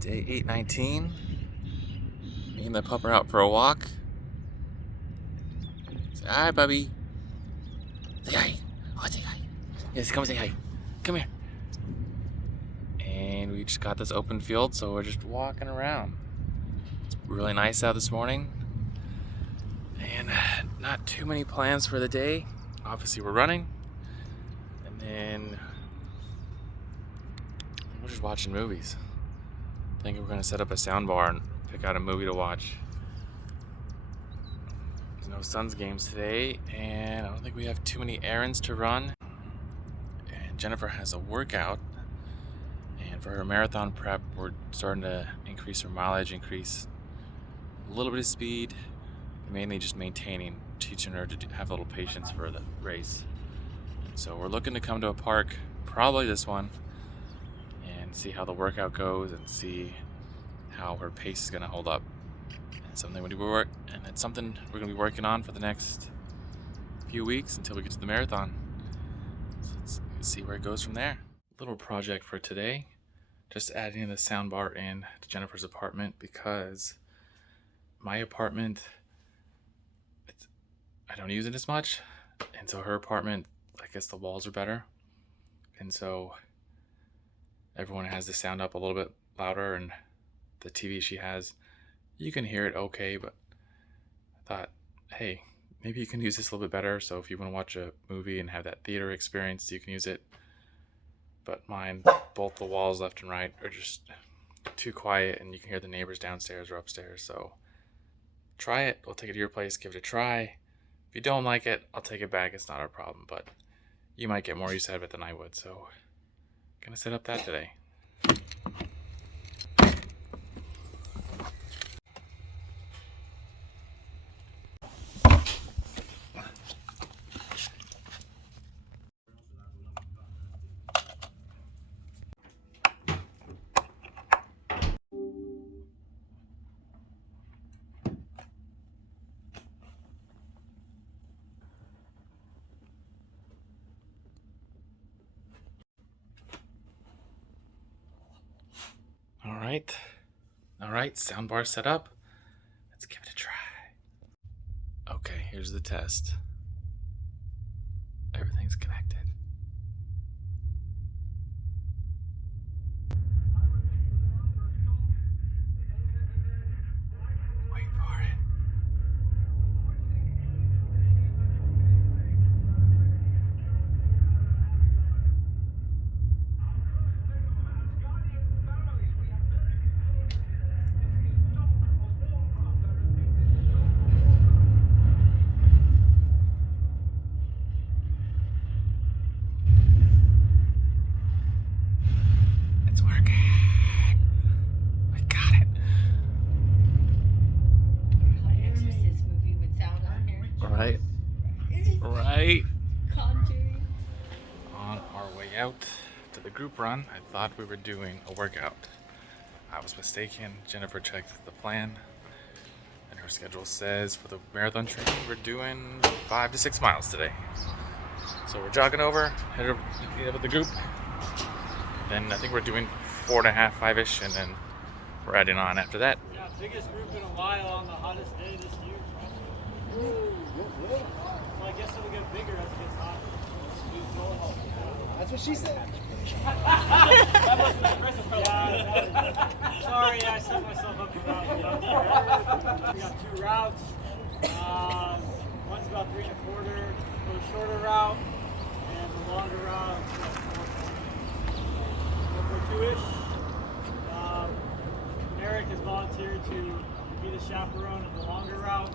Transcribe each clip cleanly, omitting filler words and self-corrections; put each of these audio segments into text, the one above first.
Day 819. Me and the pup are out for a walk. Say hi, puppy. Say hi. Oh, say hi. Yes, come say hi. Come here. And we just got this open field, so we're just walking around. It's really nice out this morning. And not too many plans for the day. Obviously, we're running. And then we're just watching movies. I think we're going to set up a sound bar and pick out a movie to watch. There's no Suns games today, and I don't think we have too many errands to run. And Jennifer has a workout, and for her marathon prep, we're starting to increase her mileage, increase a little bit of speed, mainly just maintaining, teaching her to have a little patience for the race. And so we're looking to come to a park, probably this one, and see how the workout goes and see how her pace is going to hold up. And something we work, and it's something we're going to be working on for the next few weeks until we get to the marathon. So let's see where it goes from there. Little project for today, just adding the soundbar in to Jennifer's apartment, because my apartment, I don't use it as much, and so her apartment, I guess the walls are better, and so everyone has the sound up a little bit louder, and the TV she has, you can hear it okay, but I thought, hey, maybe you can use this a little bit better, so if you want to watch a movie and have that theater experience, you can use it. But mine, both the walls left and right are just too quiet, and you can hear the neighbors downstairs or upstairs, so try it. We'll take it to your place, give it a try. If you don't like it, I'll take it back. It's not our problem, but you might get more use out of it than I would, so gonna set up that today. All right, soundbar set up. Let's give it a try. Okay, here's the test. Everything's connected. Wait for it. It's working. I got it. My Exorcist movie would sound on here. Right. Conjuring. On our way out to the group run, I thought we were doing a workout. I was mistaken. Jennifer checked the plan, and her schedule says for the marathon training we're doing 5 to 6 miles today. So we're jogging over, headed over to meet up with the group. Then I think we're doing 4.5, 5-ish, and then we're adding on after that. Yeah, biggest group in a while on the hottest day this year. Well, I guess it'll get bigger as it gets hotter. That's what she said. That must be impressive, fella. Yeah, sorry, I set myself up for that. We got 2 routes. One's about 3 1/4 for the shorter route, and the longer route is about 4.2-ish. Eric has volunteered to be the chaperone of the longer route.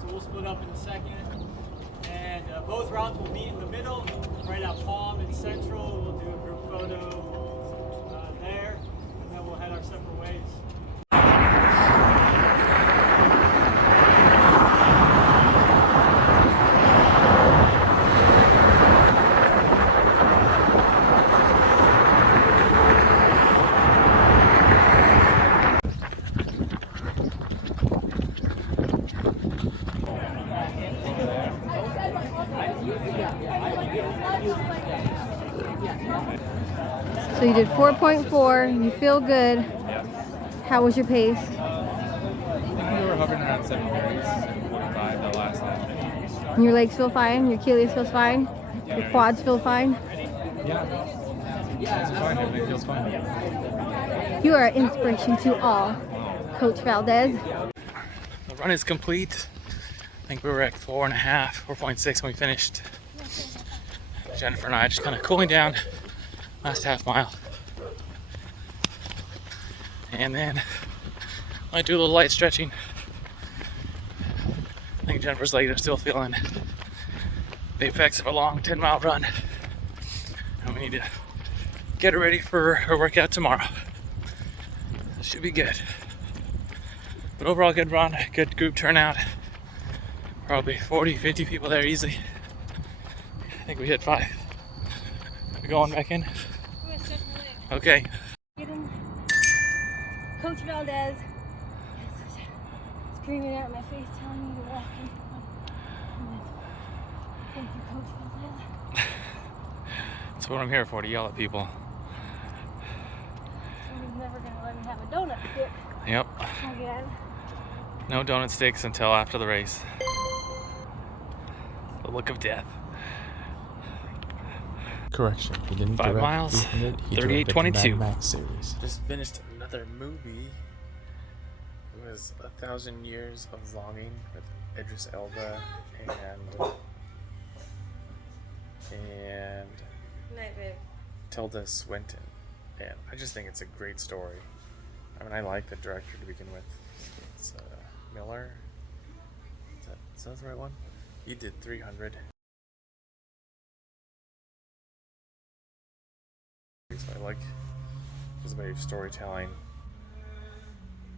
So we'll split up in a second. And both routes will meet in the middle, right at Palm and Central. We'll do a group photo there, and then we'll head our separate ways. So you did 4.4. You feel good. Yeah. How was your pace? I think we were hovering around 7:30, 7:45 the last time. And your legs feel fine? Your Achilles feels fine? Your quads feel fine? Yeah. It's fine. Everything feels fine. You are an inspiration to all, Coach Valdez. The run is complete. I think we were at 4.5, 4.6 when we finished. Jennifer and I just kind of cooling down last half mile. And then I do a little light stretching. I think Jennifer's legs are still feeling the effects of a long 10-mile run. And we need to get her ready for her workout tomorrow. Should be good. But overall, good run, good group turnout. Probably 40, 50 people there easily. I think we hit 5. We going back in? Okay. Coach Valdez screaming at my face, telling me to walk in. Thank you, Coach Valdez. That's what I'm here for, to yell at people. Somebody's never gonna let me have a donut stick Yep. again. No donut sticks until after the race. The look of death. Correction. He didn't 5 direct miles, 300, he 38:22. directed the Mad Max series. Just finished another movie. It was 1,000 Years of Longing with Idris Elba and Night, babe. Tilda Swinton. And I just think it's a great story. I mean, I like the director to begin with. It's Miller. Is that the right one? He did 300. So I like his way of storytelling,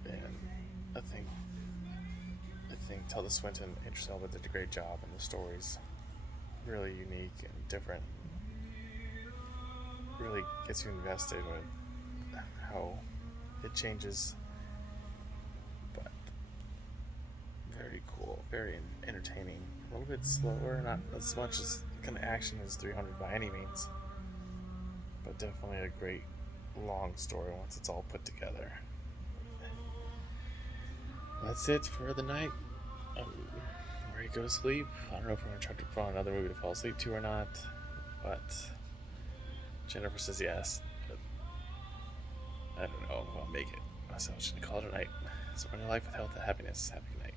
and I think Tilda Swinton and Idris Elba did a great job, and the story's really unique and different. Really gets you invested with how it changes, but very cool, very entertaining. A little bit slower, not as much as kind of action as 300 by any means, but definitely a great long story once it's all put together. That's it for the night. I'm ready to go to sleep. I don't know if we're going to try to find another movie to fall asleep to or not, but Jennifer says yes. But I don't know if I'll make it. So I'm just going to call it a night. So we're in life with health and happiness. Have a good night.